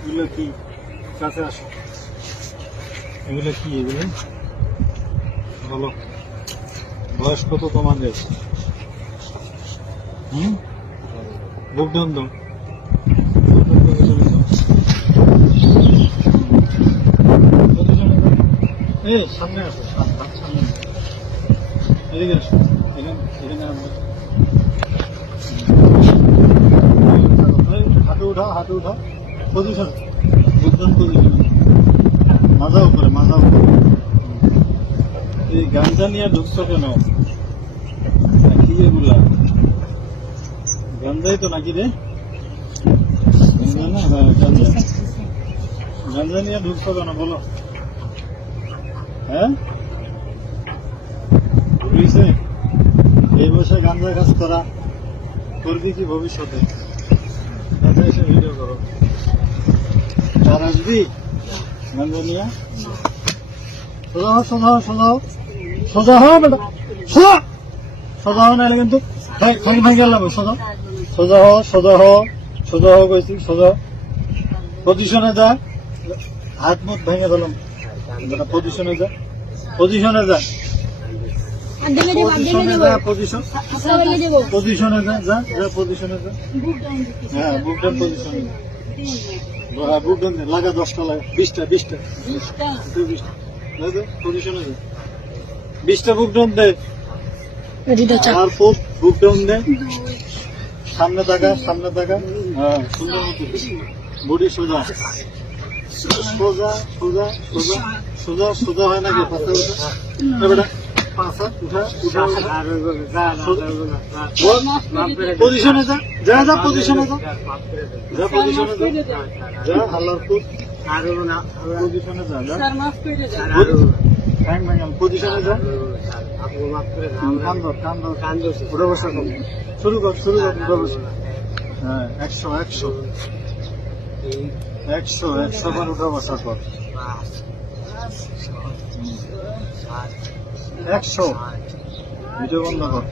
এগুলো কি কাছে আসো, এগুলো কি? এগুলো বলো, বয়স কত তোমাদের? বুক ডাউন দাও, সামনে আসো, সামনে এদিকে আসো, এখানে হাতে উঠাও, হাতে উঠাও, পজিশন, বুকডাউন পজিশন, মাজা উপরে, মাজা উপরে। এই গাঞ্জা নিয়ে ঢুকছো কেন? কি এগুলা গাঞ্জাই তো নাকি রে? গাঞ্জা না? গাঞ্জা। গাঞ্জা নিয়ে ঢুকছো কেন বলো? হ্যাঁ, বুঝছে এই বয়সে গাঞ্জা কাজ করা, করবি কি ভবিষ্যতে? গাঞ্জা এসে ভিডিও করো, আর আসবি গাঞ্জা নিয়ে? সোজা হও, সোজা হও, সোজা হও, সোজা হও বেটা, সোজা, সোজা হও, নাহলে কিন্তু ভাঙে গেলাম। সোজা, সোজা হও, সোজা হও, সোজা হও কইছি, সোজা পজিশনে যা, হাত মুখ ভেঙে দিলাম। পজিশনে যা, পজিশনে যা, পজিশনে যা, পজিশন, পজিশনে যা, যা যা, পজিশনে যা। হ্যাঁ, বুক ডাউন পজিশনে যা, বুক ডাউন লাগা, 10টা লাগা, 20টা, 20টা, 20টা পজিশনে যা, 20টা বুক ডাউন দে, আর বুক ডাউন দে, সামনে তাকা, সামনে তাকা। হ্যাঁ, সুন্দর মতো বডি সোজা, সোজা, সোজা, সোজা, সোজা, সোজা হয় নাকি? পাতা উঠা, বেটা পাঁচা উঠা, উঠা, পজিশনে যা, যা যা, পজিশনে যা, যা পজিশনে যা, যা হাল্লার ফুট, পজিশনে যা, যা পজিশনে যা, কান্দ, উঠে বসা কর, শুরু কর, শুরু কর, উঠে বসা। হ্যাঁ, 100, 100, 100, 100 বার উঠে বসা কর, 100, ভিডিও বন্ধ কর।